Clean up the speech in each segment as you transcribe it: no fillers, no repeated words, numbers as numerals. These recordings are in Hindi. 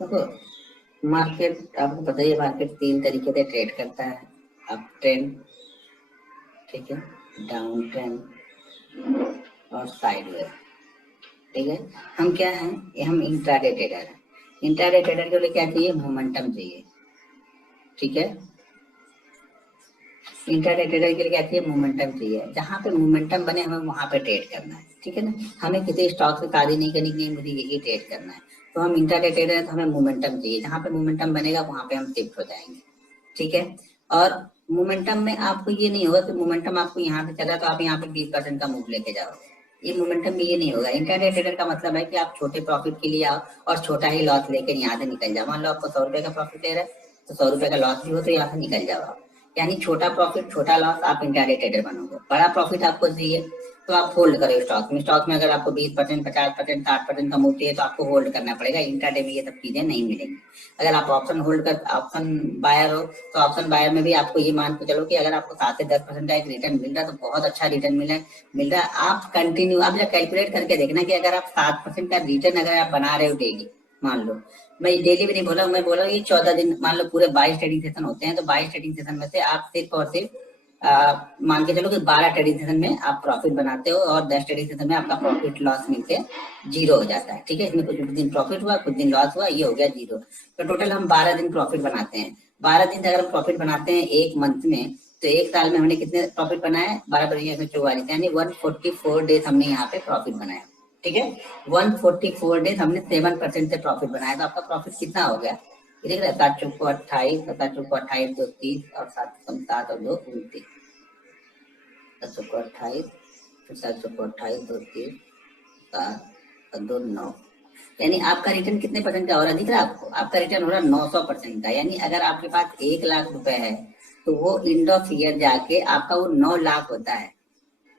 देखो, मार्केट आपको पता ही है, मार्केट 3 तरीके से ट्रेड करता है। अप ट्रेंड, ठीक है, डाउन ट्रेंड और साइडवेज। ठीक है, हम क्या हैं, ये हम इंट्राडे ट्रेडर हैं। इंट्राडे ट्रेडर के लिए क्या चाहिए, मोमेंटम चाहिए। ठीक है, इंट्राडे ट्रेडर के लिए क्या चाहिए, मोमेंटम चाहिए। जहां पे मोमेंटम बने हमें वहां पे ट्रेड करना है। ठीक है ना, हमें किसी स्टॉक से शादी नहीं करनी, नहीं मुझे यही ट्रेड करना है। तो हम इंट्राडे ट्रेडर हैं, तो हमें मोमेंटम चाहिए। जहां पे मोमेंटम बनेगा वहां पे हम शिफ्ट हो जाएंगे। ठीक है, और मोमेंटम में आपको ये नहीं होगा कि मोमेंटम आपको यहाँ पे चला तो आप यहाँ पे 20% का मूव लेके जाओ। ये मोमेंटम में ये नहीं होगा। इंट्राडे ट्रेडर का मतलब है कि आप छोटे प्रॉफिट के लिए आओ और छोटा ही लॉस लेकर यहाँ से निकल जाओ। मान लो आपको 100 रुपए का प्रॉफिट ले रहा है, तो 100 रुपए का लॉस भी हो तो यहाँ से निकल जाओ आप। यानी छोटा प्रॉफिट छोटा लॉस, आप इंट्राडे ट्रेडर बनोगे। बड़ा प्रॉफिट आपको चाहिए तो आप होल्ड करो स्टॉक में। स्टॉक में अगर आपको 20%, 50%, 60% का मूव चाहिए तो आपको होल्ड करना पड़ेगा। इंट्राडे में ये सब चीजें नहीं मिलेंगी। अगर आप ऑप्शन बायर हो, तो ऑप्शन बायर में भी आपको ये मान के चलो कि अगर आपको 7 से 10% का एक रिटर्न मिल रहा है, तो बहुत अच्छा रिटर्न मिल रहा है। आप कंटिन्यू, आप जब कैलकुलेट करके देखना कि अगर आप 7% का रिटर्न अगर आप बना रहे हो डेली, मान लो, मैं डेली भी नहीं बोला, मैं बोला ये 14 दिन, मान लो पूरे 22 ट्रेडिंग सेशन होते हैं, तो 22 ट्रेडिंग सेशन में से आप सिर्फ और सिर्फ मान के चलो कि 12 ट्रेडिंग सेशन में आप प्रॉफिट बनाते हो और 10 ट्रेडिंग सेशन में आपका प्रॉफिट लॉस मिलके जीरो हो जाता है। ठीक है, इसमें कुछ दिन प्रॉफिट हुआ, कुछ दिन लॉस हुआ, ये हो गया जीरो। तो टोटल हम 12 दिन प्रॉफिट बनाते हैं। 12 दिन अगर हम प्रॉफिट बनाते हैं एक मंथ में, तो एक साल में हमने कितने प्रॉफिट बनाया, 12 यानी 144 डेज हमने यहाँ पे प्रॉफिट बनाया। ठीक है, 144 डेज हमने 7% से प्रॉफिट बनाया। तो आपका प्रॉफिट कितना हो गया, देख रहे, 7 चौको 28, 7 चौको 28, 2 30 और 7 कम 7 और 2 29, 7 चौको 28, 7 चौको 28, 2 30, 7 और 2 9, यानी आपका रिटर्न कितने परसेंट का हो रहा है, दिख रहा है आपको, आपका रिटर्न हो रहा है 900% का। यानी अगर आपके पास 1 लाख रुपए है, तो वो एंड ऑफ ईयर जाके आपका वो 9 लाख होता है।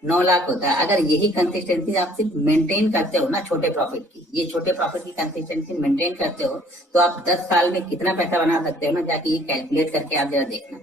9 लाख होता है। अगर यही कंसिस्टेंसी आप सिर्फ मेंटेन करते हो ना, छोटे प्रॉफिट की, ये छोटे प्रॉफिट की कंसिस्टेंसी मेंटेन करते हो, तो आप 10 साल में कितना पैसा बना सकते हो ना, जाके ये कैलकुलेट करके आप जरा देखना।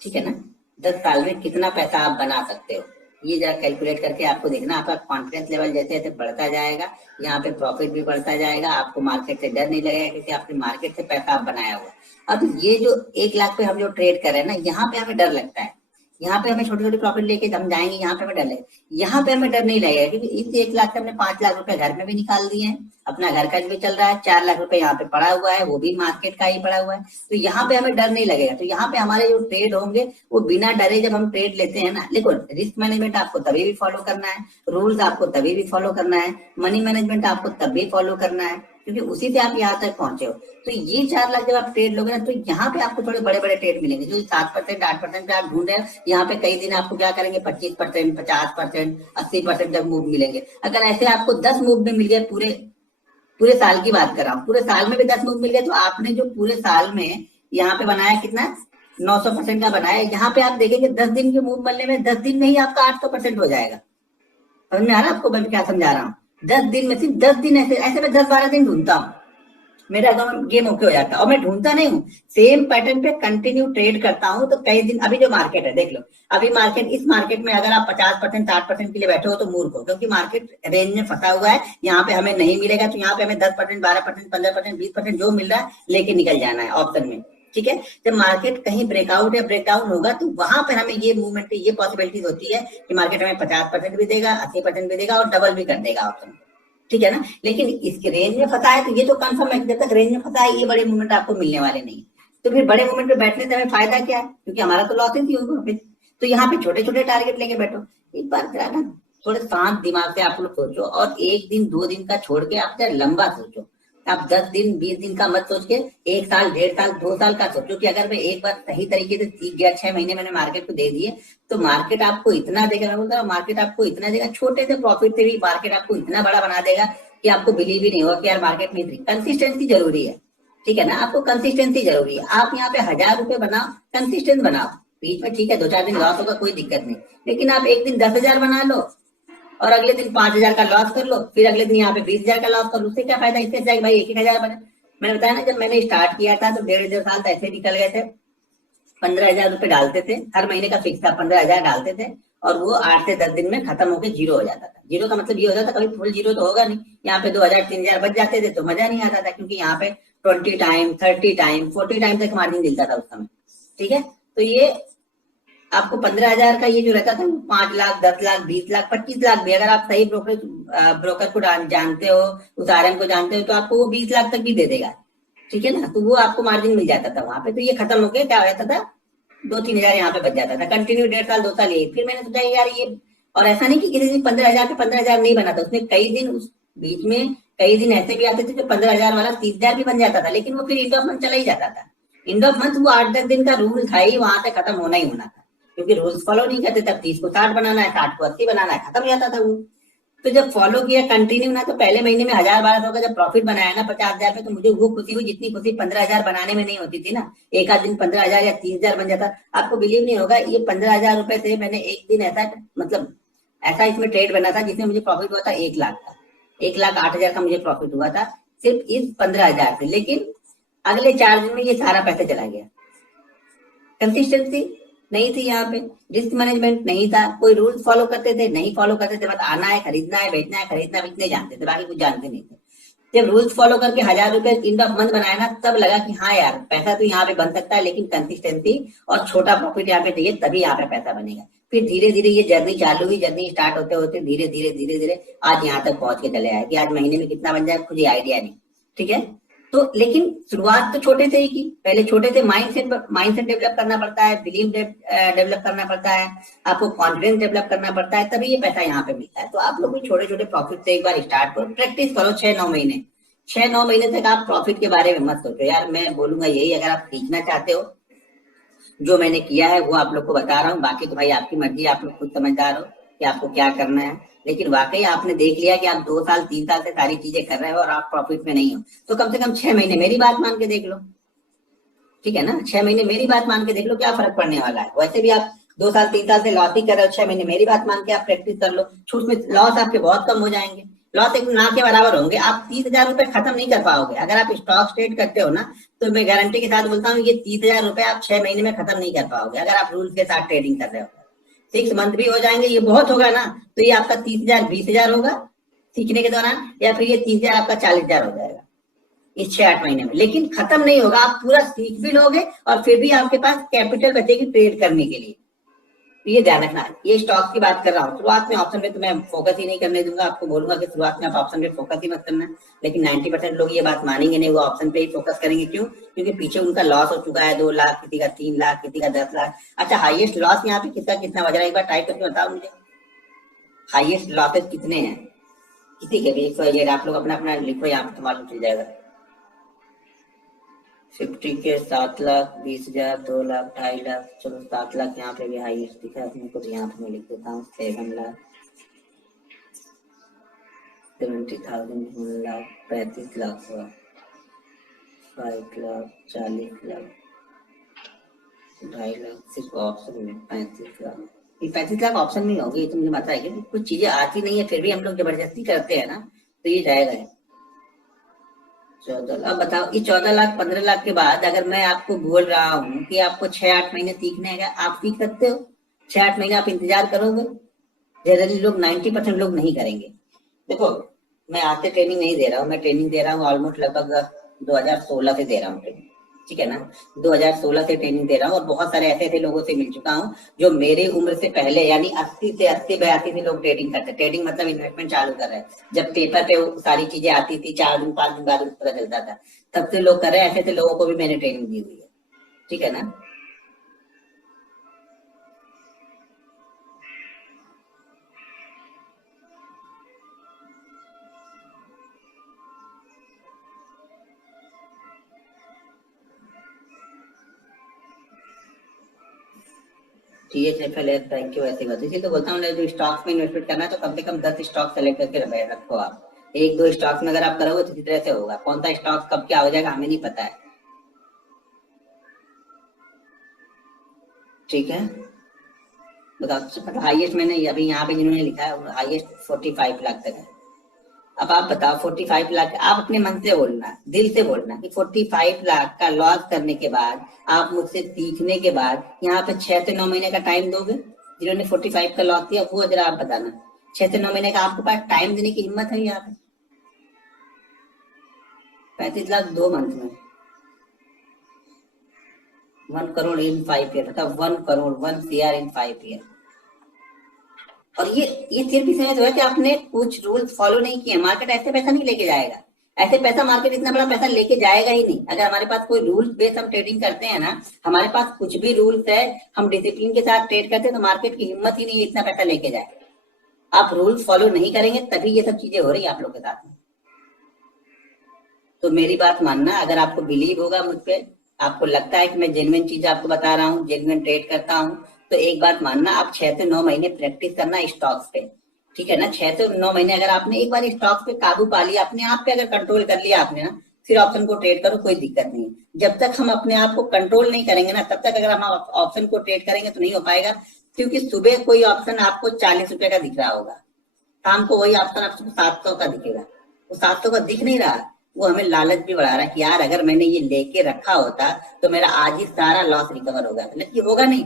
ठीक है ना, 10 साल में कितना पैसा आप बना सकते हो, ये जरा कैलकुलेट करके आपको देखना। आपका कॉन्फिडेंस लेवल जैसे जैसे बढ़ता जाएगा, यहाँ पे प्रॉफिट भी बढ़ता जाएगा, आपको मार्केट से डर नहीं लगेगा, क्योंकि आपने मार्केट से पैसा आप बनाया हुआ। अब ये जो 1 लाख पे हम जो ट्रेड कर रहे हैं ना, यहाँ पे हमें डर लगता है। यहाँ पे हमें छोटी छोटी प्रॉफिट लेके हम जाएंगे, यहाँ पे हमें डर लगेगा। यहाँ पे हमें डर नहीं लगेगा, क्योंकि इस 1 लाख से हमने 5 लाख रुपए घर में भी निकाल दिए हैं, अपना घर का भी चल रहा है, 4 लाख रुपए यहाँ पे पड़ा हुआ है, वो भी मार्केट का ही पड़ा हुआ है। तो यहाँ पे हमें डर नहीं लगेगा। तो यहाँ पे हमारे जो ट्रेड होंगे वो बिना डरे जब हम ट्रेड लेते हैं ना, देखो रिस्क मैनेजमेंट आपको तभी भी फॉलो करना है, रूल्स आपको तभी भी फॉलो करना है, मनी मैनेजमेंट आपको तभी फॉलो करना है, क्योंकि उसी से आप यहाँ तक पहुंचे हो। तो ये 4 लाख जब आप ट्रेड लोगे ना, तो यहाँ पे आपको थोड़े बड़े बड़े ट्रेड मिलेंगे। जो 7%, 8% पे आप ढूंढ रहे हो, यहाँ पे कई दिन आपको क्या करेंगे, 25%, 50%, 80% जब मूव मिलेंगे। अगर ऐसे आपको 10 मूव में मिल गए, पूरे पूरे साल की बात कर रहा हूँ, पूरे साल में भी 10 मूव मिल गए, तो आपने जो पूरे साल में यहाँ पे बनाया कितना, 900% का बनाया। यहाँ पे आप देखेंगे 10 दिन के मूव मिलने में, 10 दिन में ही आपका 800% हो जाएगा। समझ में आ रहा है आपको मैं क्या समझा रहा हूँ? 10 दिन में, सिर्फ 10 दिन, ऐसे मैं 10-12 दिन ढूंढता हूँ, मेरा एकदम गेम ओके हो जाता है। और मैं ढूंढता नहीं हूँ, सेम पैटर्न पे कंटिन्यू ट्रेड करता हूँ। तो कई दिन, अभी जो मार्केट है देख लो, अभी मार्केट, इस मार्केट में अगर आप 50%, 60% के लिए बैठे हो तो मूर्ख हो, क्योंकि मार्केट रेंज में फंसा हुआ है। यहाँ पे हमें नहीं मिलेगा, तो यहाँ पे हमें 10%, 12%, 15%, 20% जो मिल रहा है लेके निकल जाना है ऑप्शन में। ठीक है, जब मार्केट कहीं ब्रेकआउट या ब्रेकडाउन होगा, तो वहां पर हमें ये मूवमेंट, ये पॉसिबिलिटीज होती है कि मार्केट हमें 50% भी देगा, 80% भी देगा और डबल भी कर देगा ऑप्शन। ठीक है ना, लेकिन इसके रेंज में फंसा है, तो ये तो कंफर्म है, जब तक रेंज में फंसा है ये बड़े मूवमेंट आपको मिलने वाले नहीं। तो फिर बड़े मूवमेंट पे बैठने से हमें फायदा क्या है, क्योंकि हमारा तो लॉस ही थी। तो यहाँ पे छोटे छोटे टारगेट लेके बैठो। एक बार जरा ना थोड़े शांत दिमाग से आप लोग सोचो, और 1 दिन 2 दिन का छोड़ के आप जरा लंबा सोचो। आप 10 दिन 20 दिन का मत सोच के 1 साल, 1.5 साल, 2 साल का सोचो कि अगर मैं एक बार सही तरीके से सीख गया, 6 महीने मैंने मार्केट को दे दिए, तो मार्केट आपको इतना देगा। मैं बोलता हूँ मार्केट आपको इतना देगा, छोटे से प्रॉफिट से भी मार्केट आपको इतना बड़ा बना देगा कि आपको बिलीव ही नहीं होगा कि यार मार्केट में कंसिस्टेंसी जरूरी है। ठीक है ना, आपको कंसिस्टेंसी जरूरी है। आप यहाँ पे 1000 रुपए बनाओ, कंसिस्टेंट बनाओ। बीच में ठीक है 2-4 दिन लॉस होगा, कोई दिक्कत नहीं, लेकिन आप एक दिन 10,000 बना लो और अगले दिन 5,000 का लॉस कर लो, फिर अगले दिन यहाँ पे 20,000 का लॉस कर लो। उससे क्या फायदा, इससे अच्छा भाई 1,000 बने। मैंने बताया ना, जब मैंने स्टार्ट किया था तो 1.5-1.5 साल तो ऐसे निकल गए थे। 15,000 रुपए डालते थे, हर महीने का फिक्स था, 15,000 डालते थे, और वो 8 से 10 दिन में खत्म होकर जीरो हो जाता था। जीरो का मतलब ये होता था, कभी फुल जीरो तो होगा नहीं, यहाँ पे 2,000 3,000 बच जाते थे तो मजा नहीं आता था, क्योंकि यहाँ पे 20 टाइम, 30 टाइम, 40 टाइम तक मार्जिन मिलता था उस समय। ठीक है, तो ये आपको 15,000 का ये जो रहता था 5 लाख, 10 लाख, 20 लाख, 25 लाख भी, अगर आप सही ब्रोकर को जानते हो, उस आरएम को जानते हो, तो आपको वो 20 लाख तक भी दे देगा। ठीक है ना, तो वो आपको मार्जिन मिल जाता था वहां पे। तो ये खत्म हो गया, क्या हो जाता था, 2-3 हजार यहाँ पे बच जाता था कंटिन्यू, 1.5 साल 2 साल ये। फिर मैंने सोचा यार ये, और ऐसा नहीं कि किसी दिन 15,000 पे 15,000 नहीं बना था, उसमें कई दिन उस बीच में कई दिन ऐसे भी आते थे जो 15,000 वाला 30,000 भी बन जाता था, लेकिन वो फिर एंड ऑफ मंथ चला ही जाता था। एंड ऑफ मंथ वो 8-10 दिन का रूल था ही, वहां से खत्म होना ही होना था, क्योंकि रूल्स फॉलो नहीं करते। तब 30 को 60 बनाना है, 60 को 80 बनाना है, खत्म हो जाता था वो। तो जब फॉलो किया कंटिन्यू ना, तो पहले महीने में 1,000-1,200 का जब प्रॉफिट बनाया ना 50,000 पे, तो मुझे वो खुशी हुई जितनी खुशी 15,000 बनाने में नहीं होती थी ना। एक आध दिन 15,000 या 30,000 बन जाता। आपको बिलीव नहीं होगा, ये 15,000 रुपए से मैंने एक दिन ऐसा, मतलब ऐसा इसमें ट्रेड बना था जिसमें मुझे प्रॉफिट हुआ था 1 लाख का, 1,08,000 का मुझे प्रॉफिट हुआ था सिर्फ इस 15,000 से। लेकिन अगले 4 दिन में ये सारा पैसा चला गया। कंसिस्टेंसी नहीं थी यहाँ पे, रिस्क मैनेजमेंट नहीं था, कोई रूल्स फॉलो करते थे नहीं, फॉलो करते थे, बस आना है, खरीदना है, बेचना है, खरीदना बेचने जानते थे, बाकी कुछ जानते नहीं थे। जब रूल्स फॉलो करके 1,000 रुपए एंड ऑफ मंथ बनाया ना, तब लगा कि हाँ यार पैसा तो यहाँ पे बन सकता है, लेकिन कंसिस्टेंसी और छोटा प्रॉफिट यहाँ पे चाहिए, तभी यहाँ पे पैसा बनेगा। फिर धीरे धीरे ये जर्नी चालू हुई, जर्नी स्टार्ट होते होते धीरे धीरे धीरे धीरे आज यहाँ तक पहुंच के चले आए कि आज महीने में कितना बन जाए मुझे आइडिया नहीं। ठीक है, तो लेकिन शुरुआत तो छोटे से ही की, पहले छोटे से माइंडसेट डेवलप करना पड़ता है, बिलीव डेवलप करना पड़ता है, आपको कॉन्फिडेंस डेवलप करना पड़ता है, तभी ये पैसा यहाँ पे मिलता है। तो आप लोग भी छोटे छोटे प्रॉफिट से एक बार स्टार्ट करो, प्रैक्टिस करो 6-9 महीने। 6-9 महीने तक आप प्रॉफिट के बारे में मत सोचो यार। मैं बोलूंगा यही, अगर आप सीखना चाहते हो, जो मैंने किया है वो आप लोग को बता रहा हूँ, बाकी तो भाई आपकी मर्जी, आप लोग खुद समझदार हो कि आपको क्या करना है। लेकिन वाकई आपने देख लिया कि आप 2 साल 3 साल से सारी चीजें कर रहे हो और आप प्रॉफिट में नहीं हो, तो कम से कम 6 महीने मेरी बात मान के देख लो। ठीक है ना, 6 महीने मेरी बात मान के देख लो, क्या फर्क पड़ने वाला है। वैसे भी आप 2 साल 3 साल से लॉस ही कर रहे हो, 6 महीने मेरी बात मान के आप प्रैक्टिस कर लो, छूट में लॉस आपके बहुत कम हो जाएंगे, लॉस एक ना के बराबर होंगे। आप 30,000 रुपए खत्म नहीं कर पाओगे अगर आप स्टॉक ट्रेड करते हो ना, तो मैं गारंटी के साथ बोलता हूँ ये 30,000 रुपए आप 6 महीने में खत्म नहीं कर पाओगे, अगर आप रूल्स के साथ ट्रेडिंग कर रहे हो। 6 मंथ भी हो जाएंगे, ये बहुत होगा ना, तो ये आपका 30,000 20,000 होगा सीखने के दौरान, या फिर ये 30,000 आपका 40,000 हो जाएगा इस 6-8 महीने में। लेकिन खत्म नहीं होगा, आप पूरा सीख भी लोगे और फिर भी आपके पास कैपिटल बचेगी ट्रेड करने के लिए। तो ये ध्यान रखना। ये स्टॉक की बात कर रहा हूँ, शुरुआत में ऑप्शन पे तो मैं फोकस ही नहीं करने दूंगा, आपको बोलूंगा कि शुरुआत में आप ऑप्शन पे फोकस ही मत करना। लेकिन 90% लोग ये बात मानेंगे नहीं, वो ऑप्शन पे ही फोकस करेंगे। क्यों? क्योंकि पीछे उनका लॉस हो चुका है 2 लाख, किसी का 3 लाख, किसी का 10 लाख। अच्छा, हाईएस्ट लॉस यहाँ पे किसका कितना बज रहा है, एक बार टाइप करके बताओ मुझे, हाईएस्ट लॉसेज कितने हैं किसी के भी। आप लोग अपना अपना लिखो, यहाँ पे तुम्हारा चल जाएगा। 50 के 7,20,000, 2 लाख, 2.5 लाख, चलो 7 लाख यहाँ पे भी हाईएस्ट दिखा है अपने को, तो यहाँ पे मैं लिख देता हूँ 7 लाख, 70,000, 1 लाख, 35 लाख हुआ, 5 लाख, 40 लाख, 2.5 लाख सिर्फ ऑप्शन में, 35 लाख। ये 35 लाख ऑप्शन में होगी, तो मुझे पता है कि कुछ चीजें आती नहीं है, फिर भी हम लोग जबरदस्ती करते हैं ना, तो ये जाएगा। 14 लाख। अब बताओ, ये 14 लाख 15 लाख के बाद अगर मैं आपको बोल रहा हूँ कि आपको 6-8 महीने सीखने हैं, आप सीख सकते हो? 6-8 महीने आप इंतजार करोगे? जनरली लोग 90% लोग नहीं करेंगे। देखो, मैं आते ट्रेनिंग नहीं दे रहा हूँ, मैं ट्रेनिंग दे रहा हूँ ऑलमोस्ट लगभग 2016 से दे रहा हूँ ट्रेनिंग। ठीक है ना, 2016 से ट्रेनिंग दे रहा हूँ और बहुत सारे ऐसे ऐसे लोगों से मिल चुका हूँ जो मेरे उम्र से पहले, यानी 80 से 82 से लोग ट्रेडिंग करते, ट्रेडिंग मतलब इन्वेस्टमेंट चालू कर रहे हैं। जब पेपर पे वो सारी चीजें आती थी, 4 दिन 5 दिन बाद पता चलता था, तब से लोग कर रहे हैं। ऐसे ऐसे लोगों को भी मैंने ट्रेनिंग दी हुई है। ठीक है ना, THFL बैंक की वैसी बात, इसी तो बोलता हूँ जो स्टॉक्स में इन्वेस्टमेंट करना है तो कम से कम 10 स्टॉक सेलेक्ट करके रखो आप। 1-2 स्टॉक्स में अगर आप करोगे तो इसी तरह से होगा, कौन सा स्टॉक कब क्या हो जाएगा हमें नहीं पता है। ठीक है, बताओ हाईएस्ट मैंने अभी यहाँ पे जिन्होंने लिखा है हाईएस्ट 45 लाख तक है। अब आप बताओ 45 लाख, आप अपने मन से बोलना, दिल से बोलना कि 45 लाख का लॉस करने के बाद, आप मुझसे सीखने के बाद यहाँ पे 6 से 9 महीने का टाइम दोगे? जिन्होंने 45 का लॉस किया वो जरा आप बताना, 6 से 9 महीने का आपके पास टाइम देने की हिम्मत है यहाँ पे? 35 लाख 2 मंथ में, 1 करोड़ इन 5 ईयर, मतलब 1 करोड़ 1 CR इन 5 ईयर। और ये सिर्फ इसमें जो है कि आपने कुछ रूल्स फॉलो नहीं किए। मार्केट ऐसे पैसा नहीं लेके जाएगा, ऐसे पैसा मार्केट इतना बड़ा पैसा लेके जाएगा ही नहीं। अगर हमारे पास कोई रूल बेस्ड हम ट्रेडिंग करते हैं ना, हमारे पास कुछ भी रूल्स है, हम डिसिप्लिन के साथ ट्रेड करते हैं, तो मार्केट की हिम्मत ही नहीं है इतना पैसा लेके जाए। आप रूल्स फॉलो नहीं करेंगे तभी ये सब चीजें हो रही है आप लोग के साथ में। तो मेरी बात मानना, अगर आपको बिलीव होगा मुझ पे, आपको लगता है कि मैं जेन्युइन चीज आपको बता रहा हूँ, जेन्युइन ट्रेड करता हूँ, तो एक बात मानना, आप 6 से 9 महीने प्रैक्टिस करना स्टॉक्स पे, ठीक है ना। 6 से 9 महीने अगर आपने एक बार स्टॉक्स पे काबू पा लिया, अपने आप पे अगर कंट्रोल कर लिया आपने ना, फिर ऑप्शन को ट्रेड करो, कोई दिक्कत नहीं है। जब तक हम अपने आप को कंट्रोल नहीं करेंगे ना, तब तक अगर हम ऑप्शन को ट्रेड करेंगे तो नहीं हो पाएगा। क्योंकि सुबह कोई ऑप्शन आपको 40 रुपए का दिख रहा होगा, शाम को वही ऑप्शन आपको 700 का दिखेगा। वो 700 का दिख नहीं रहा, वो हमें लालच भी बढ़ा रहा है कि यार अगर मैंने ये लेके रखा होता तो मेरा आज ही सारा लॉस रिकवर हो गया, लेकिन होगा नहीं।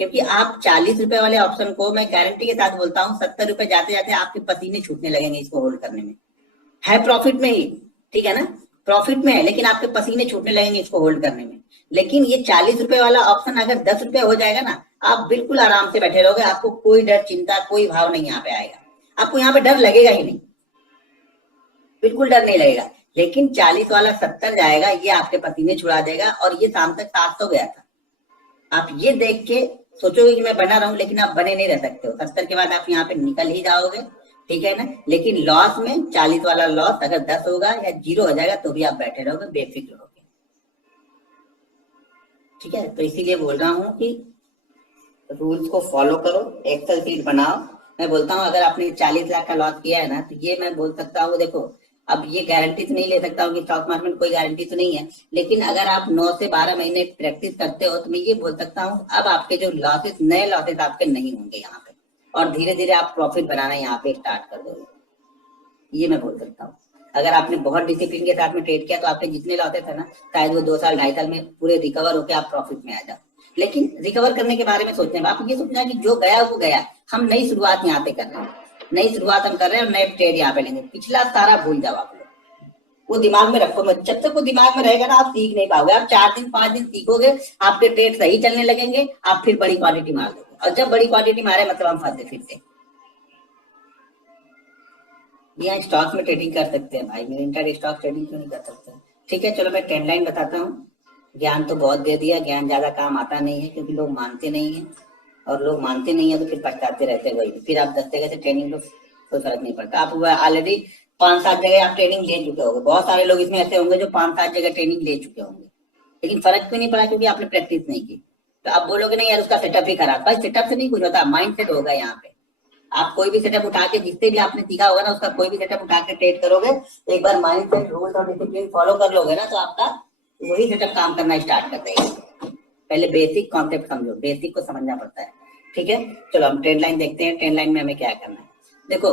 क्योंकि आप 40 रुपए वाले ऑप्शन को, मैं गारंटी के साथ बोलता हूँ, 70 रुपए जाते जाते आपके पसीने छूटने लगेंगे इसको होल्ड करने में। है प्रॉफिट में ही, ठीक है ना, प्रॉफिट में है, लेकिन आपके पसीने छूटने लगेंगे इसको होल्ड करने में। लेकिन ये 40 रुपए वाला ऑप्शन अगर 10 रुपए हो जाएगा ना, आप बिल्कुल आराम से बैठे रहोगे, आपको कोई डर चिंता कोई भाव नहीं यहाँ पे आएगा, आपको यहाँ पे डर लगेगा ही नहीं, बिल्कुल डर नहीं लगेगा। लेकिन 40 वाला 70 जाएगा, ये आपके पसीने छुड़ा देगा। और ये शाम तक 700 गया था, आप ये देख के सोचोगे कि मैं बना रहा हूं, लेकिन आप बने नहीं रह सकते हो। 70 के बाद आप यहाँ पे निकल ही जाओगे, ठीक है ना। लेकिन लॉस में 40 वाला लॉस अगर 10 होगा या 0 हो जाएगा तो भी आप बैठे रहोगे, बेफिक्र होगे, ठीक है। तो इसीलिए बोल रहा हूँ कि रूल्स को फॉलो करो, एक्सेल शीट बनाओ। मैं बोलता हूँ अगर आपने 40 लाख का लॉस किया है ना, तो ये मैं बोल सकता हूँ, देखो अब ये गारंटी तो नहीं ले सकता हूँ कि स्टॉक मार्केट में कोई गारंटी तो नहीं है, लेकिन अगर आप 9 से 12 महीने प्रैक्टिस करते हो तो मैं ये बोल सकता हूँ अब आपके जो लॉसेस, नए लॉसेस आपके नहीं होंगे यहाँ पे, और धीरे धीरे आप प्रॉफिट बनाना यहाँ पे स्टार्ट कर दोगे, ये मैं बोल सकता हूँ। अगर आपने बहुत डिसिप्लिन के साथ में ट्रेड किया तो आपके जितने लॉसेस है ना, शायद वो 2 साल 2.5 साल में पूरे रिकवर होकर आप प्रॉफिट में आ जाओ। लेकिन रिकवर करने के बारे में सोचने में आप ये सोचना कि जो गया वो गया, हम नई शुरुआत यहाँ पे कर रहे हैं, नई शुरुआत हम कर रहे हैं और नए ट्रेड यहाँ पे लेंगे। पिछला सारा भूल जाओ आप लोग, वो दिमाग में रखो मत। जब तक वो दिमाग में रहेगा ना, आप सीख नहीं पाओगे। आप 4 दिन 5 दिन सीखोगे, आपके ट्रेड सही चलने लगेंगे, आप फिर बड़ी क्वांटिटी मार दोगे, और जब बड़ी क्वांटिटी मारे मतलब हम फंसे फिर से। यहाँ स्टॉक में ट्रेडिंग कर सकते हैं भाई, मेरे इंटर स्टॉक ट्रेडिंग क्यों नहीं कर सकते। ठीक है, चलो मैं ट्रेंड लाइन बताता हूँ। ज्ञान तो बहुत दे दिया, ज्ञान ज्यादा काम आता नहीं है, क्योंकि लोग मानते नहीं है, और लोग मानते नहीं है तो फिर पछताते रहते हैं। वही फिर आप 10 जगह से ट्रेनिंग लो, कोई फर्क नहीं पड़ता। आप ऑलरेडी 5-7 जगह आप ट्रेनिंग ले चुके होंगे, बहुत सारे लोग इसमें ऐसे होंगे जो 5-7 जगह ट्रेनिंग ले चुके होंगे, लेकिन फर्क क्यों नहीं पड़ा, क्योंकि आपने प्रैक्टिस नहीं की। तो आप बोलोगे नहीं यार उसका सेटअप ही खराब, भाई सेटअप से नहीं कुछ होता, माइंड सेट होगा यहाँ पे। आप कोई भी सेटअप उठा के, जिससे भी आपने सीखा होगा ना, उसका कोई भी सेटअप उठा के ट्रेड करोगे, एक बार माइंड सेट, रूल्स और डिसिप्लिन फॉलो कर लोगे ना, तो आपका वही सेटअप काम करना स्टार्ट कर देगा। पहले बेसिक कॉन्सेप्ट समझो, बेसिक को समझना पड़ता है, ठीक है। चलो हम ट्रेंड लाइन देखते हैं, ट्रेंड लाइन में हमें क्या करना है। देखो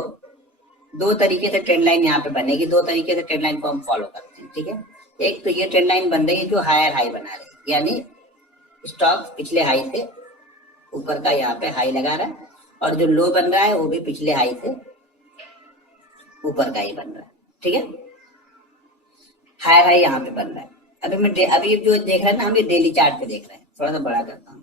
2 तरीके से ट्रेंड लाइन यहाँ पे बनेगी, 2 तरीके से ट्रेंड लाइन को हम फॉलो करते हैं, ठीक है। एक तो ये ट्रेंड लाइन बन रही है जो हायर हाई बना रही है, यानी स्टॉक पिछले हाई से ऊपर का यहाँ पे हाई लगा रहा है, और जो लो बन रहा है वो भी पिछले हाई से ऊपर का ही बन रहा है, ठीक है। हायर हाई यहाँ पे बन रहा है। अभी जो देख रहे हैं ना, हम ये डेली चार्ट पे देख रहे हैं, थोड़ा सा बड़ा करता हूँ।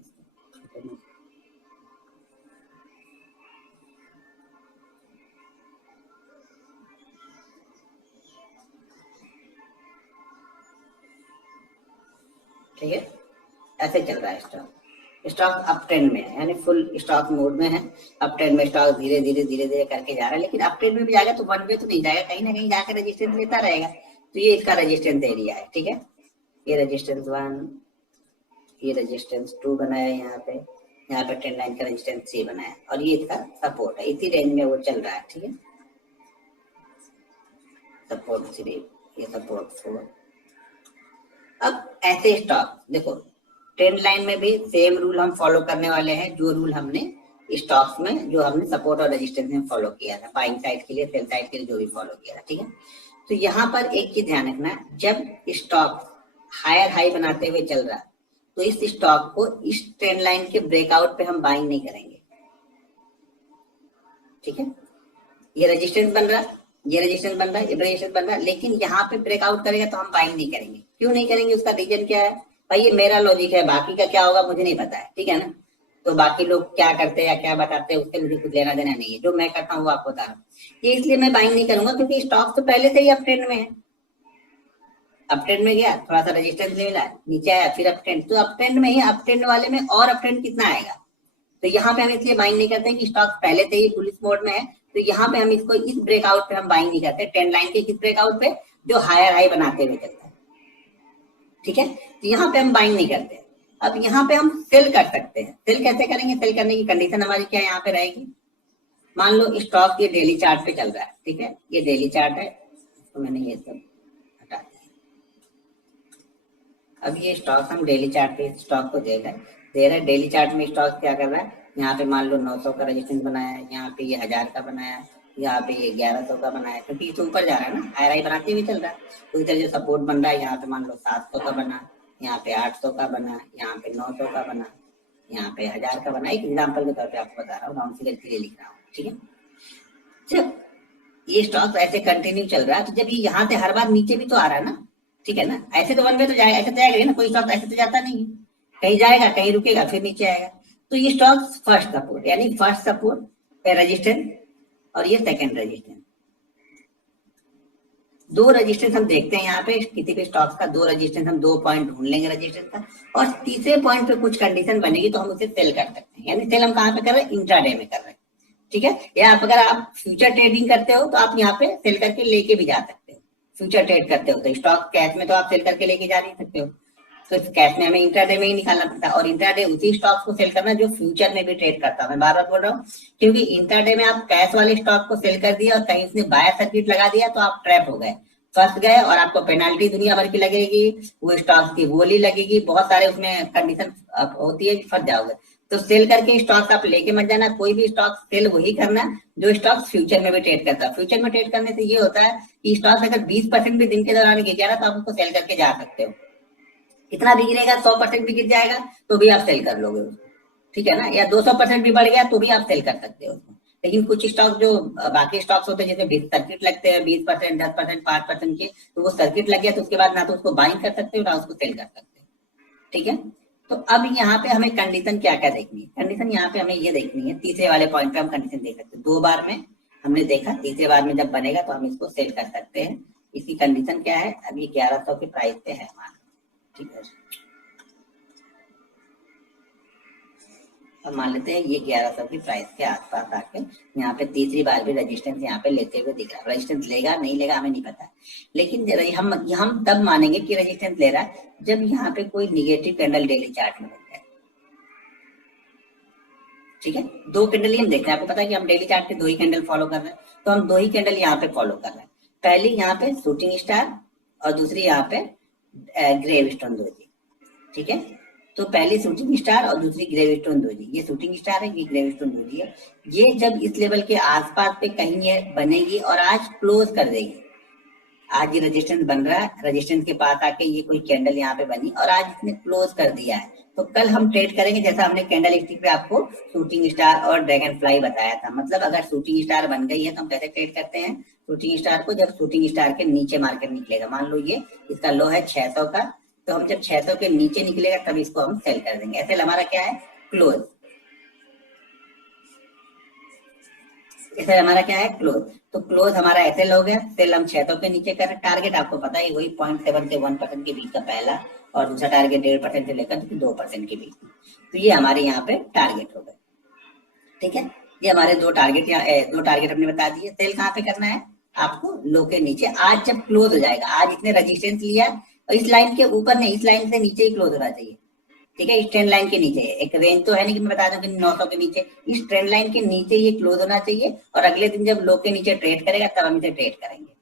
ठीक है, ऐसे चल रहा है स्टॉक। स्टॉक अप ट्रेंड में है, यानी फुल स्टॉक मोड में है। अप ट्रेंड में स्टॉक धीरे धीरे करके जा रहा है, लेकिन अप ट्रेंड में भी जाएगा तो वन वे तो नहीं जाएगा, कहीं ना कहीं जाकर रेजिस्टेंस लेता रहेगा। तो ये इसका रेजिस्टेंस एरिया है, ठीक है। ये रेजिस्टेंस 1, ये रेजिस्टेंस 2 बनाया यहाँ पे ट्रेंड लाइन का रेजिस्टेंस 3 बनाया, और ये इसका सपोर्ट है। इसी रेंज में वो चल रहा है, ठीक है। सपोर्ट 3, ये सपोर्ट 4। अब ऐसे स्टॉक देखो, ट्रेंड लाइन में भी सेम रूल हम फॉलो करने वाले हैं, जो रूल हमने स्टॉक्स में, जो हमने सपोर्ट और रेजिस्टेंस में फॉलो किया था, बाइंग साइड के लिए, सेल साइड के लिए जो भी फॉलो किया था, ठीक है। तो यहाँ पर एक चीज ध्यान रखना, जब स्टॉक हायर हाई बनाते हुए चल रहा है तो इस स्टॉक को इस ट्रेंड लाइन के ब्रेकआउट पे हम बाइंग नहीं करेंगे, ठीक है। ये रेजिस्टेंस बन रहा है, ये रेजिस्टेंस बन रहा है, ये रेजिस्टेंस बन रहा है, लेकिन यहाँ पे ब्रेकआउट करेगा तो हम बाइंग नहीं करेंगे। क्यों नहीं करेंगे? उसका रीजन क्या है भाई? ये मेरा लॉजिक है, बाकी का क्या होगा मुझे नहीं पता है, ठीक है ना। तो बाकी लोग क्या करते हैं या क्या बताते हैं उससे मुझे कुछ लेना देना नहीं है, जो मैं करता हूँ वो आपको बता रहा हूँ। ये इसलिए मैं बाइंग नहीं करूंगा क्योंकि स्टॉक तो पहले से ही अप ट्रेंड में है। अप ट्रेंड में गया, थोड़ा सा रेजिस्टेंस ले मिला, नीचे आया, फिर अप ट्रेंड। तो अप ट्रेंड में ही, अप ट्रेंड वाले में और अप ट्रेंड कितना आएगा? तो यहाँ पे हम इसलिए बाइंग नहीं करते कि स्टॉक पहले से ही बुलिश मोड में है, तो यहाँ पे हम इसको इस ब्रेकआउट पे हम बाइंग नहीं करते। ट्रेंड लाइन के किस ब्रेकआउट पे? जो हायर हाई बनाते हुए चलता है, ठीक है। तो यहाँ पे हम बाइंग नहीं करते। अब यहाँ पे हम सेल कर सकते हैं। सेल कैसे करेंगे? सेल करने की कंडीशन हमारी क्या यहाँ पे रहेगी? मान लो स्टॉक ये डेली चार्ट पे चल रहा है, ठीक है, ये डेली चार्ट है, तो मैंने ये सब हटा दिया। अब ये स्टॉक हम डेली चार्ट पे स्टॉक को दे रहे हैं। डेली चार्ट में स्टॉक क्या कर रहा है? यहाँ पे मान लो 900 का रेजिस्टेंस बनाया है, यहाँ पे ये 1000 का बनाया है, यहाँ पे ये 1100 का बनाया है, क्योंकि इसे ऊपर जा रहा है ना, हाई हाई बनाते हुए चल रहा है। तो इधर जो सपोर्ट बन रहा है, यहाँ पे मान लो 700 का बना, यहाँ पे 800 का बना, यहाँ पे 900 का बना, यहाँ पे 1000 का बना। एक एग्जाम्पल के तौर पे आपको बता रहा हूँ, राउंड फिगर के लिए लिख रहा हूँ, ठीक है। जब ये स्टॉक ऐसे कंटिन्यू चल रहा है, तो जब ये यहाँ से हर बार नीचे भी तो आ रहा है ना, ठीक है ना। ऐसे तो वन वे तो जाएगा, ऐसे तो जाएगा ना, कोई स्टॉक ऐसे तो जाता नहीं है, कहीं जाएगा, कहीं रुकेगा, फिर नीचे आएगा। तो ये स्टॉक फर्स्ट सपोर्ट, यानी फर्स्ट सपोर्ट रेजिस्टेंस और ये सेकंड रेजिस्टेंस, दो रेजिस्टेंस हम देखते हैं यहाँ पे किसी भी स्टॉक्स का। दो रेजिस्टेंस हम 2 पॉइंट ढूंढ लेंगे रेजिस्टेंस का, और तीसरे पॉइंट पे कुछ कंडीशन बनेगी तो हम उसे सेल कर सकते हैं। यानी सेल हम कहाँ पे कर रहे हैं? इंट्राडे में कर रहे हैं, ठीक है। या अगर आप फ्यूचर ट्रेडिंग करते हो तो आप यहाँ पे सेल करके लेके भी जा सकते हो। फ्यूचर ट्रेड करते हो तो स्टॉक कैश में तो आप सेल करके लेके जा नहीं सकते हो, तो कैश में हमें इंट्राडे में ही निकालना पड़ता है। और इंट्राडे उसी स्टॉक को सेल करना जो फ्यूचर में भी ट्रेड करता है। मैं बार बार बोल रहा हूँ, क्योंकि इंट्राडे में आप कैश वाले स्टॉक को सेल कर दिया और कहीं उसने बायर सर्किट लगा दिया तो आप ट्रैप हो गए, फंस गए, और आपको पेनाल्टी दुनिया भर की लगेगी, वो स्टॉक की बोली लगेगी, बहुत सारे उसमें कंडीशन होती है, फंस जाओगे। तो सेल करके स्टॉक्स आप लेके मत जाना। कोई भी स्टॉक सेल वही करना जो स्टॉक फ्यूचर में भी ट्रेड करता है। फ्यूचर में ट्रेड करने से ये होता है कि स्टॉक अगर 20% भी दिन के दौरान गिर जा रहा तो आप उसको सेल करके जा सकते हो। इतना भी गिरेगा, 100% भी गिर जाएगा तो भी आप सेल कर लोगे उसको, ठीक है ना। या 200% भी बढ़ गया तो भी आप सेल कर सकते हो उसको। लेकिन कुछ स्टॉक जो बाकी स्टॉक्स होते हैं जैसे सर्किट लगते हैं 20%, 10%, 5% के, तो वो सर्किट लग गया तो उसके बाद ना तो उसको बाइंग कर सकते हो ना उसको सेल कर सकते हो, ठीक है। तो अब यहाँ पे हमें कंडीशन क्या क्या देखनी है? कंडीशन यहाँ पे हमें ये देखनी है, तीसरे वाले पॉइंट पे हम कंडीशन देख सकते हैं। 2 बार में हमने देखा, तीसरे बार में जब बनेगा तो हम इसको सेल कर सकते हैं। इसकी कंडीशन क्या है? अभी 1100 के प्राइस पे है हमारा, ठीक है। अब मान लेते हैं ये 1100 की प्राइस के आसपास आके यहाँ पे तीसरी बार भी रेजिस्टेंस यहाँ पे लेते हुए दिख रहा है। रेजिस्टेंस लेगा नहीं लेगा हमें नहीं पता, लेकिन हम तब मानेंगे कि रेजिस्टेंस ले रहा है जब यहाँ पे कोई निगेटिव कैंडल डेली चार्ट में बन जाए, ठीक है। 2 कैंडल ही हम देख रहे हैं, आपको पता है कि हम डेली चार्ट पे 2 ही कैंडल फॉलो कर रहे हैं, तो हम 2 ही कैंडल यहाँ पे फॉलो कर रहे हैं। पहली यहाँ पे शूटिंग स्टार और दूसरी यहाँ पे ग्रेवस्टोन डोजी, ठीक है। तो पहली शूटिंग स्टार और दूसरी ग्रेवस्टोन डोजी, ये शूटिंग स्टार है, ये ग्रेवस्टोन डोजी है। ये जब इस लेवल के आसपास पे कहीं ये बनेगी और आज क्लोज कर देगी, आज ये रेजिस्टेंस बन रहा है, रेजिस्टेंस के पास आके ये कोई कैंडल यहाँ पे बनी और आज इसने क्लोज कर दिया है, तो कल हम ट्रेड करेंगे जैसा हमने कैंडल स्टिक पे आपको शूटिंग स्टार और ड्रैगन फ्लाई बताया था। मतलब अगर शूटिंग स्टार बन गई है तो हम कैसे ट्रेड करते हैं शूटिंग स्टार को? जब शूटिंग स्टार के नीचे मार्केट निकलेगा, मान लो ये इसका लो है 600 का, तो हम जब 600 के नीचे निकलेगा तब इसको हम सेल कर देंगे। ऐसे हमारा क्या है? क्लोज। ऐसे हमारा क्या है? क्लोज। तो क्लोज हमारा ऐसे हो गया, सेल हम 600 के नीचे कर रहे। टारगेट आपको पता है वही 0.7 से 1% के बीच का पहला, और दूसरा टारगेट 1.5% से लेकर 2% के बीच में। तो ये हमारे यहाँ पे टारगेट हो गए, ठीक है। ये हमारे 2 टारगेट हमने बता दिए। सेल कहाँ पे करना है आपको? लो के नीचे। आज जब क्लोज हो जाएगा, आज इसने रेजिस्टेंस लिया और इस लाइन के ऊपर नहीं, इस लाइन से नीचे ही क्लोज होना चाहिए, ठीक है। इस ट्रेंड लाइन के नीचे, एक रेंज तो है नहीं कि मैं बता दूं कि 900 के नीचे, इस ट्रेंड लाइन के नीचे ये क्लोज होना चाहिए, और अगले दिन जब लो के नीचे ट्रेड करेगा तब हम इसे ट्रेड करेंगे,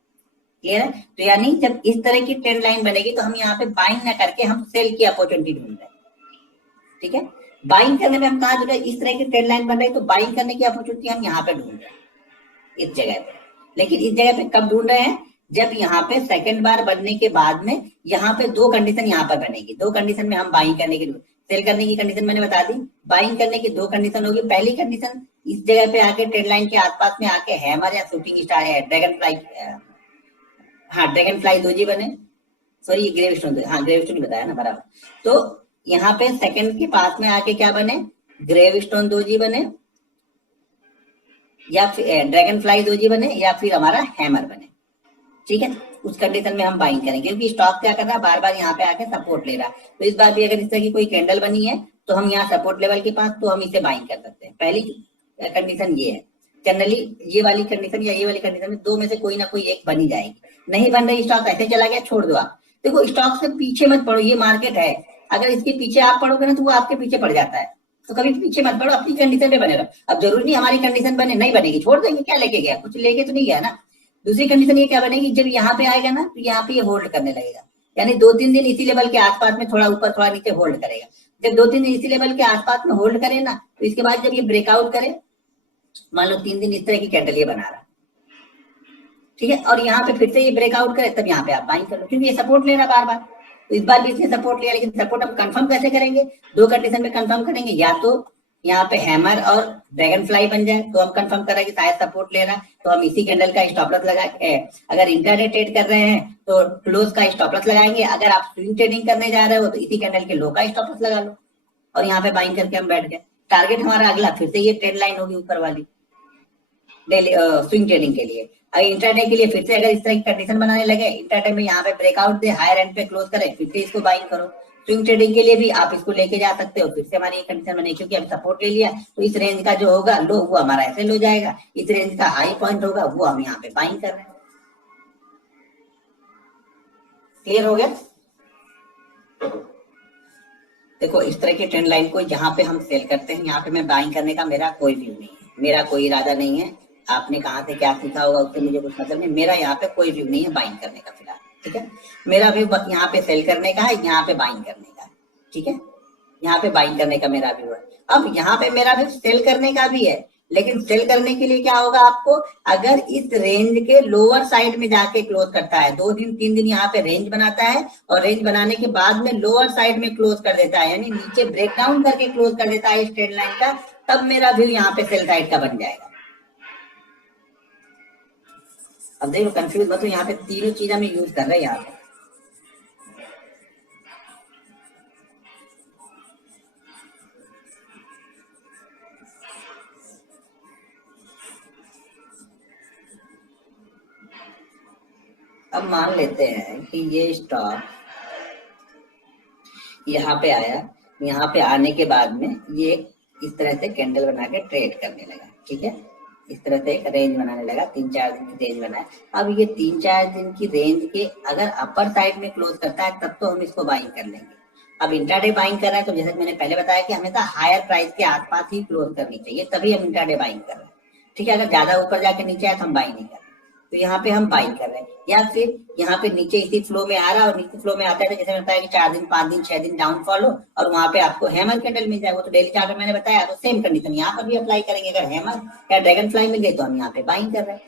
क्लियर है। तो यानी जब इस तरह की ट्रेंड लाइन बनेगी तो हम यहाँ पे बाइंग ना करके हम सेल की अपॉर्चुनिटी ढूंढ रहे हैं, ठीक है। बाइंग करने में हम कहा जुड़े? इस तरह की ट्रेंड लाइन बन रही है तो बाइंग करने की अपॉर्चुनिटी हम यहाँ पे ढूंढ रहे हैं, इस जगह पे। लेकिन इस जगह पे कब ढूंढ रहे हैं? जब यहाँ पे सेकंड बार बनने के बाद में यहाँ पे 2 कंडीशन यहाँ पर बनेगी। 2 कंडीशन में हम बाइंग करने की, सेल करने की कंडीशन मैंने बता दी। बाइंग करने की दो कंडीशन होगी। पहली कंडीशन, इस जगह पे आके ट्रेड लाइन के आसपास में आके हैमर या शूटिंग स्टार या ड्रैगन फ्लाई, हाँ ड्रैगन फ्लाई दोजी बने, सॉरी ये ग्रेव स्टोन, हाँ ग्रेव स्टोन बताया ना बराबर। तो यहाँ पे सेकंड के पास में आके क्या बने, ग्रेव स्टोन दोजी बने, या फिर ड्रैगन फ्लाई दोजी बने, या फिर हमारा हैमर बने। ठीक है, उस कंडीशन में हम बाइंग करेंगे, क्योंकि स्टॉक क्या कर रहा है, बार बार यहाँ पे आके सपोर्ट ले रहा है। तो इस बार भी अगर इस तरह की कोई कैंडल बनी है तो हम यहाँ सपोर्ट लेवल के पास, तो हम इसे बाइंग कर सकते हैं। पहली कंडीशन ये है। जनरली ये वाली कंडीशन या ये वाली कंडीशन में दो में से कोई ना कोई एक बनी जाएगी। नहीं बन रही, स्टॉक ऐसे चला गया, छोड़ दो आप। देखो स्टॉक से पीछे मत पड़ो, ये मार्केट है, अगर इसके पीछे आप पड़ोगे ना तो वो आपके पीछे पड़ जाता है। तो कभी पीछे मत पड़ो, अपनी कंडीशन पे बने रहो। अब जरूरी नहीं हमारी कंडीशन बने, नहीं बनेगी छोड़ देंगे, क्या लेके गया, कुछ लेके तो नहीं गया ना। दूसरी कंडीशन ये क्या बनेगी, जब यहाँ पे आएगा ना तो यहाँ पे ये होल्ड करने लगेगा, यानी 2-3 दिन इसी लेवल के आसपास में, थोड़ा ऊपर थोड़ा नीचे होल्ड करेगा। जब 2-3 दिन इसी लेवल के आसपास में होल्ड करे ना, तो इसके बाद जब ये ब्रेकआउट करे, मान लो 3 दिन इस तरह की कैंडल ये बना रहा, ठीक है, और यहाँ पे फिर से ये ब्रेकआउट करे, तब यहाँ पे आप बाइंग कर लो, क्योंकि ये सपोर्ट ले रहा बार बार। तो इस बार भी इसने सपोर्ट लिया, लेकिन सपोर्ट हम कंफर्म कैसे करेंगे, दो कंडीशन में कंफर्म करेंगे, या तो यहाँ पे हैमर और ड्रैगन फ्लाई बन जाए तो हम कंफर्म कर रहे हैं कि शायद सपोर्ट ले रहा है, तो हम इसी कैंडल का स्टॉप लॉस लगा, अगर इंट्राडे ट्रेड कर रहे हैं तो क्लोज का स्टॉप लॉस लगाएंगे, अगर आप स्विंग ट्रेडिंग करने जा रहे हो तो इसी कैंडल के लो का स्टॉप लॉस लगा लो, और यहाँ पे बाइंग करके हम बैठ गए। टारगेट हमारा अगला फिर से ये ट्रेड लाइन होगी ऊपर वाली, डेली स्विंग ट्रेडिंग के लिए। इंट्राडे के लिए फिर से अगर इस तरह की कंडीशन बनाने लगे, इंट्राडे में यहाँ पे ब्रेकआउट दे, हायर एंड पे क्लोज करे, फिर से इसको बाइंग करो। स्विंग ट्रेडिंग के लिए भी आप इसको लेके जा सकते हो, फिर से हमारी कंडीशन बने, क्योंकि अभी सपोर्ट ले लिया तो इस रेंज का जो होगा लो वो हमारा ऐसे लो जाएगा, इस रेंज का हाई पॉइंट होगा वो हम यहाँ पे बाइंग कर रहे हैं। क्लियर हो गया। देखो इस तरह की ट्रेंड लाइन को जहां पे हम सेल करते हैं, यहाँ पे मैं बाइंग करने का मेरा कोई व्यू नहीं है, मेरा कोई इरादा नहीं है। आपने कहाँ से क्या सीखा होगा उससे मुझे कुछ मतलब नहीं, मेरा यहाँ पे कोई व्यू नहीं है बाइंग करने का फिलहाल। ठीक है, मेरा व्यू यहाँ पे सेल करने का है, यहाँ पे बाइंग करने का है। ठीक है, यहाँ पे बाइंग करने का मेरा व्यू है। अब यहाँ पे मेरा व्यू सेल करने का भी है, लेकिन सेल करने के लिए क्या होगा आपको, अगर इस रेंज के लोअर साइड में जाके क्लोज करता है, 2 दिन 3 दिन यहाँ पे रेंज बनाता है, और रेंज बनाने के बाद में लोअर साइड में क्लोज कर देता है, यानी नीचे ब्रेकडाउन करके क्लोज कर देता है इस ट्रेंड लाइन का, तब मेरा व्यू यहाँ पे सेल साइड का बन जाएगा। अब देखो कंफ्यूज मत हो, यहाँ पे तीनों चीज हम यूज कर रहे हैं यहाँ पे। अब मान लेते हैं कि ये स्टॉक यहाँ पे आया, यहाँ पे आने के बाद में ये इस तरह से कैंडल बना के ट्रेड करने लगा। ठीक है, इस तरह से एक रेंज बनाने लगा, 3-4 दिन की रेंज बनाया। अब ये 3-4 दिन की रेंज के अगर अपर साइड में क्लोज करता है तब तो हम इसको बाइंग कर लेंगे। अब इंट्राडे बाइंग कर रहे हैं तो जैसे मैंने पहले बताया कि हमेशा हायर प्राइस के आसपास ही क्लोज करनी चाहिए, तभी हम इंट्राडे बाइंग कर रहे हैं। ठीक है, अगर ज्यादा ऊपर जाके नीचे आए तो हम बाइंग नहीं कर रहे, तो यहाँ पे हम बाइंग कर रहे हैं। या फिर यहाँ पे नीचे इसी फ्लो में आ रहा है, और नीचे फ्लो में आता है तो जैसे बताया कि 4 दिन 5 दिन 6 दिन डाउनफॉल हो और वहां पे आपको हैमर कैंडल मिल जाए, वो तो डेली चार्ट में मैंने बताया, तो सेम कंडीशन यहाँ पर भी अप्लाई करेंगे। अगर हैमर या ड्रैगन फ्लाई मिल गई तो हम यहाँ पे बाइंग कर रहे हैं।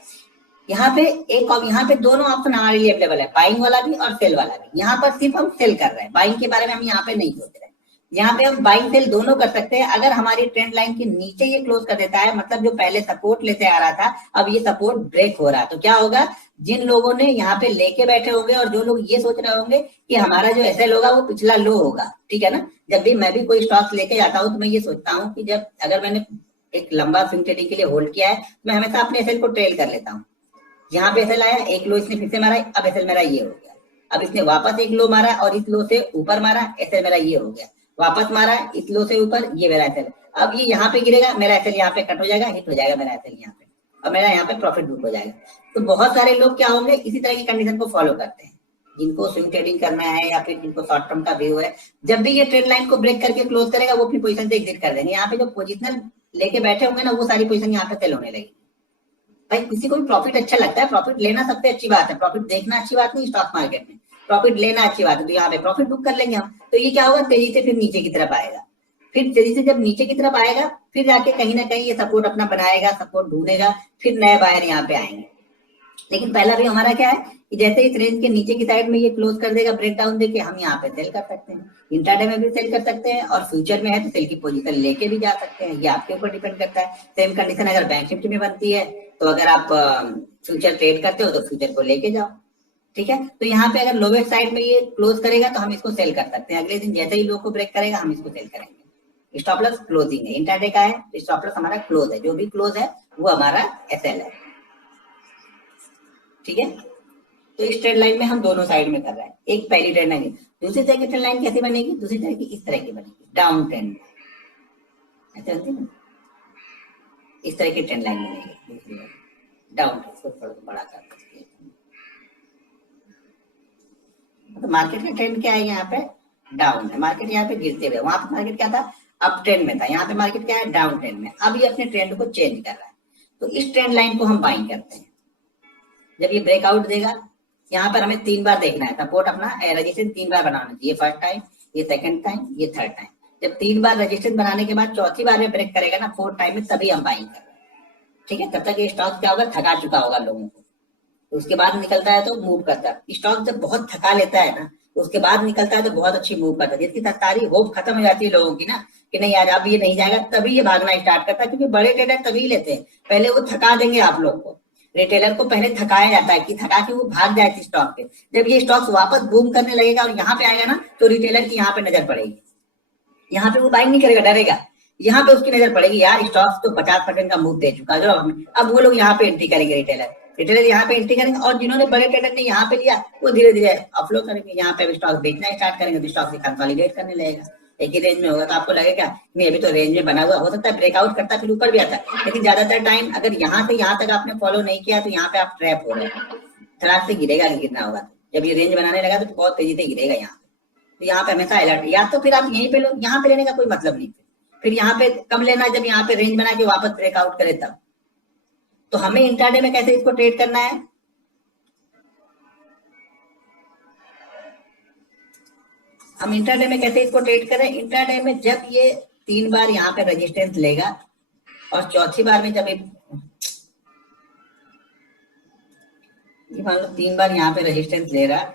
यहाँ पे एक और यहाँ पे दोनों ऑप्शन हमारे लिए अवेलेबल है, बाइंग वाला भी और सेल वाला भी। यहाँ पर सिर्फ हम सेल कर रहे हैं, बाइंग के बारे में हम यहाँ पे नहीं सोच रहे। यहाँ पे हम बाइंग सेल दोनों कर सकते हैं। अगर हमारी ट्रेंड लाइन के नीचे ये क्लोज कर देता है, मतलब जो पहले सपोर्ट लेते आ रहा था अब ये सपोर्ट ब्रेक हो रहा है, तो क्या होगा, जिन लोगों ने यहाँ पे लेके बैठे होंगे और जो लोग ये सोच रहे होंगे कि हमारा जो एसएल होगा वो पिछला लो होगा। ठीक है ना, जब भी मैं भी कोई स्टॉक्स लेके जाता हूँ तो मैं ये सोचता हूँ कि जब अगर मैंने एक लंबा स्विंग ट्रेडिंग के लिए होल्ड किया है तो मैं हमेशा अपने एसएल को ट्रेल कर लेता हूँ। यहाँ पे एसएल आया, एक लो इसने फिर से मारा, अब एसएल मेरा ये हो गया। अब इसने वापस एक लो मारा और इस लो से ऊपर मारा, एसएल मेरा ये हो गया। वापस मारा इस लो से ऊपर, ये मेरा एसएल। अब ये यहाँ पे गिरेगा, मेरा एसएल यहाँ पे कट हो जाएगा, हिट हो जाएगा मेरा एसएल यहाँ पे, और मेरा यहाँ पे प्रॉफिट बुक हो जाएगा। तो बहुत सारे लोग क्या होंगे, इसी तरह की कंडीशन को फॉलो करते हैं, जिनको स्विंग ट्रेडिंग करना है या फिर जिनको शॉर्ट टर्म का व्यू है। जब भी ये ट्रेड लाइन को ब्रेक करके क्लोज करेगा वो फिर पोजीशन से एग्जिट कर देंगे। यहाँ पे जो पोजिशनल लेके बैठे होंगे ना, वो सारी पोजीशन यहाँ पे सेल होने लगेगी। भाई किसी को भी प्रॉफिट अच्छा लगता है, प्रॉफिट लेना सबसे अच्छी बात है, प्रॉफिट देखना अच्छी बात नहीं स्टॉक मार्केट में, प्रॉफिट लेना अच्छी बात है। तो यहाँ पे प्रॉफिट बुक कर लेंगे हम, तो ये क्या होगा, तेजी से फिर नीचे की तरफ आएगा। फिर तेजी से जब नीचे की तरफ आएगा फिर जाके कहीं ना कहीं ये सपोर्ट अपना बनाएगा, सपोर्ट ढूंढेगा, फिर नए बायर यहाँ पे आएंगे। लेकिन पहला भी हमारा क्या है, कि जैसे इस रेंज के नीचे की साइड में ये क्लोज कर देगा ब्रेकडाउन देके, हम यहाँ पे सेल कर सकते हैं, इंट्राडे में भी सेल कर सकते हैं, और फ्यूचर में है तो सेल की पोजीशन लेके भी जा सकते हैं, ये आपके ऊपर डिपेंड करता है। सेम कंडीशन अगर बैंक निफ्टी में बनती है तो अगर आप फ्यूचर ट्रेड करते हो तो फ्यूचर को लेके जाओ, ठीक है। तो यहाँ पे अगर लोवेस्ट साइड में ये क्लोज करेगा तो हम इसको सेल कर सकते हैं, अगले दिन जैसे ही लो को ब्रेक करेगा हम इसको सेल करेंगे। स्टॉप लॉस क्लोजिंग है, इंट्राडे का है तो स्टॉप लॉस हमारा क्लोज है, जो भी क्लोज है वो हमारा एसएल है, ठीक है। तो इस ट्रेड लाइन में हम दोनों साइड में कर रहे हैं, एक पहली ट्रेड लाइन, दूसरी तरह की ट्रेड लाइन कैसे बनेगी, दूसरी तरह की इस तरह की बनेगी, डाउन ट्रेंड ऐसे होती है, इस तरह की ट्रेंड लाइन बनेगी डाउन, बड़ा कर तो मार्केट का ट्रेंड क्या है, यहाँ पे डाउन है, मार्केट यहाँ पे गिरते हुए, वहां पे मार्केट क्या था, अप ट्रेंड में था, यहाँ पे मार्केट क्या है, डाउन ट्रेंड में। अब ये अपने ट्रेंड को चेंज कर रहा है, तो इस ट्रेंड लाइन को हम बाइंग करते हैं। जब ये ब्रेकआउट देगा, यहाँ पर हमें 3 बार देखना है, सपोर्ट अपना रजिस्टेंस 3 बार बनाना चाहिए, फर्स्ट टाइम, ये सेकंड टाइम, ये थर्ड टाइम। जब 3 बार रजिस्टेंस बनाने के बाद चौथी बार में ब्रेक करेगा ना, फोर्थ टाइम में, तभी हम बाइंग कर रहे हैं, ठीक है। तब तक ये स्टॉक क्या होगा, थका चुका होगा लोगों को, तो उसके बाद निकलता है तो मूव करता है। स्टॉक जब बहुत थका लेता है ना, तो उसके बाद निकलता है तो बहुत अच्छी मूव करता है, जिसकी सारी होप खत्म हो जाती है लोगों की ना, कि नहीं यार अब ये नहीं जाएगा, तभी ये भागना स्टार्ट करता है। क्योंकि बड़े ट्रेडर तभी लेते हैं, पहले वो थका देंगे आप लोग को, रिटेलर को पहले थकाया जाता है कि थका के वो भाग जाए इस स्टॉक पे। जब ये स्टॉक वापस बूम करने लगेगा और यहाँ पे आएगा ना, तो रिटेलर की यहाँ पे नजर पड़ेगी, यहाँ पे वो बाइंग नहीं करेगा, डरेगा, यहाँ पे उसकी नजर पड़ेगी, यार स्टॉक तो 50% का मूव दे चुका है, अब वो लोग यहाँ पे एंट्री करेंगे, रिटेलर यहाँ पे एंट्री करेंगे, और जिन्होंने बड़े ट्रेडर ने यहाँ पे लिया वो धीरे धीरे अपफ्लो करेंगे, यहाँ पे स्टॉक बेचना स्टार्ट करेंगे, तो स्टॉक से कंसोलिडेट करने लगेगा, एक ही रेंज में होगा। तो आपको लगेगा नहीं अभी तो रेंज में बना हुआ, हो सकता है ब्रेकआउट करता फिर ऊपर भी आता है, लेकिन ज्यादातर टाइम अगर यहाँ से यहाँ तक आपने फॉलो नहीं किया तो यहाँ पे आप ट्रैप हो रहे हैं, धड़ाक से गिरेगा, गिरना होगा। जब ये रेंज बनाने लगा तो बहुत तेजी से गिरेगा यहाँ पे, तो यहाँ पे हमेशा अलर्ट, या तो फिर आप यहीं पे लो, यहाँ पे लेने का कोई मतलब नहीं, फिर यहाँ पे कम लेना, जब यहाँ पे रेंज बना के वापस ब्रेकआउट करे तब। तो हमें इंट्राडे में कैसे इसको ट्रेड करना है, हम इंट्राडे में कैसे इसको ट्रेड करें, इंट्राडे में जब ये 3 बार यहाँ पे रेजिस्टेंस लेगा और चौथी बार में जब मान लो 3 बार यहाँ पे रेजिस्टेंस ले रहा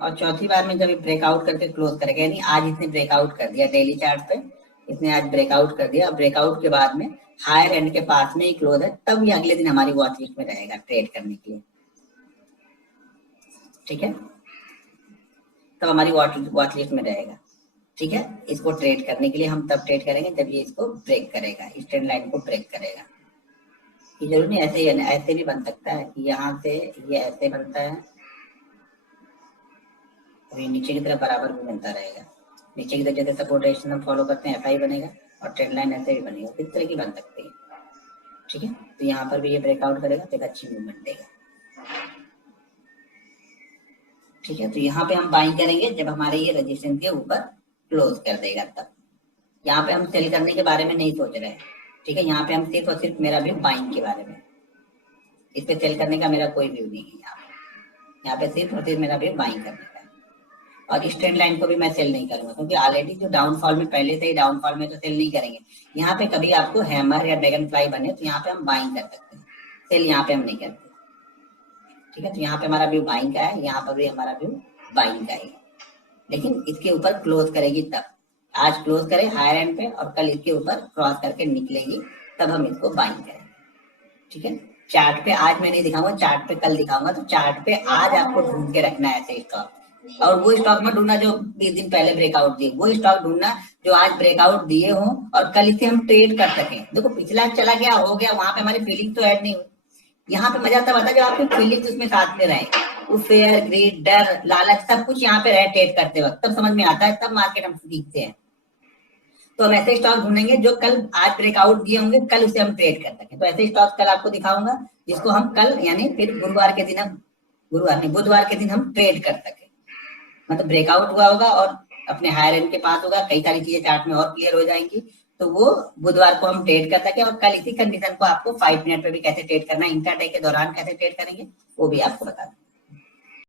और चौथी बार में जब ब्रेकआउट करके क्लोज करेगा, यानी आज इसने ब्रेकआउट कर दिया डेली चार्ट पे, इसने आज ब्रेकआउट कर दिया, ब्रेकआउट के बाद में हायर एंड के पास में ही क्लोज है, तब ये अगले दिन हमारी वॉच लिस्ट में रहेगा ट्रेड करने के लिए, ठीक है, तब हमारी वॉच लिस्ट में रहेगा, ठीक है। इसको ट्रेड करने के लिए हम तब ट्रेड करेंगे जब ये इसको ब्रेक करेगा, इस ट्रेंड लाइन को ब्रेक करेगा। ये जरूर नहीं ऐसे ही, ऐसे भी बन सकता है कि यहाँ से ये ऐसे बनता है और ये नीचे की तरफ बराबर भी बनता रहेगा, नीचे की तरफ जैसे सपोर्ट रेजिस्टेंस हम फॉलो करते हैं ऐसा ही बनेगा, और ट्रेंड लाइन ऐसे भी बनेगा, किस तरह की बन सकती है, ठीक है। तो यहाँ पर भी ये ब्रेकआउट करेगा तो एक अच्छी मूवमेंट देगा, ठीक है। तो यहाँ पे हम बाइंग करेंगे जब हमारे ये रेजिस्टेंस के ऊपर क्लोज कर देगा तब। यहाँ पे हम सेल करने के बारे में नहीं सोच रहे हैं, ठीक है, यहाँ पे हम सिर्फ और सिर्फ मेरा व्यू बाइंग के बारे में, इस पे सेल करने का मेरा कोई व्यू नहीं है, यहाँ पे सिर्फ और सिर्फ मेरा व्यू बाइंग करने का है। और इस ट्रेंड लाइन को भी मैं सेल नहीं करूंगा, क्योंकि ऑलरेडी जो डाउनफॉल में पहले से ही डाउनफॉल में तो सेल नहीं करेंगे। यहाँ पे कभी आपको हैमर या ड्रैगन फ्लाई बने तो यहाँ पे हम बाइंग कर सकते हैं, सेल यहाँ पे हम नहीं करते, ठीक है। तो यहाँ पे हमारा व्यू बाइंग का है, यहाँ पर भी हमारा व्यू बाइंग का है, लेकिन इसके ऊपर क्लोज करेगी तब, आज क्लोज करे हायर एंड पे और कल इसके ऊपर क्रॉस करके निकलेगी, तब हम इसको बाइंग करेंगे, ठीक है। चार्ट पे आज मैं नहीं दिखाऊंगा, चार्ट पे कल दिखाऊंगा। तो चार्ट पे आज आपको ढूंढ के रखना है ऐसे स्टॉक, और वो स्टॉक में ढूंढना जो 20 दिन पहले ब्रेकआउट दिए, वो स्टॉक ढूंढना जो आज ब्रेकआउट दिए हों और कल इसे हम ट्रेड कर सकें। देखो पिछला चला गया हो गया, वहां पे हमारी फीलिंग तो ऐड नहीं हुई, यहाँ पे मजा तब आता है जब आपकी फीलिंग उसमें साथ में रहे, वो फेयर, ग्रीड, डर, लालच सब कुछ यहाँ पे रहे ट्रेड करते वक्त, तब समझ में आता है, तब मार्केट हम सीखते हैं। तो हम ऐसे स्टॉक ढूंढेंगे जो कल आज ब्रेकआउट दिए होंगे, कल उसे हम ट्रेड कर सकें। तो ऐसे स्टॉक कल आपको दिखाऊंगा जिसको हम कल यानी फिर बुधवार के दिन हम बुधवार के दिन हम ट्रेड कर सके, मतलब ब्रेकआउट हुआ होगा और अपने हायर एंड के पास होगा, कई सारी चीजें चार्ट में और क्लियर हो जाएंगी, तो वो बुधवार को हम ट्रेड कर सके। और कल इसी कंडीशन को आपको 5 मिनट पे भी कैसे ट्रेड करना है, इंट्राडे के दौरान कैसे ट्रेड करेंगे वो भी आपको बता दूंगा।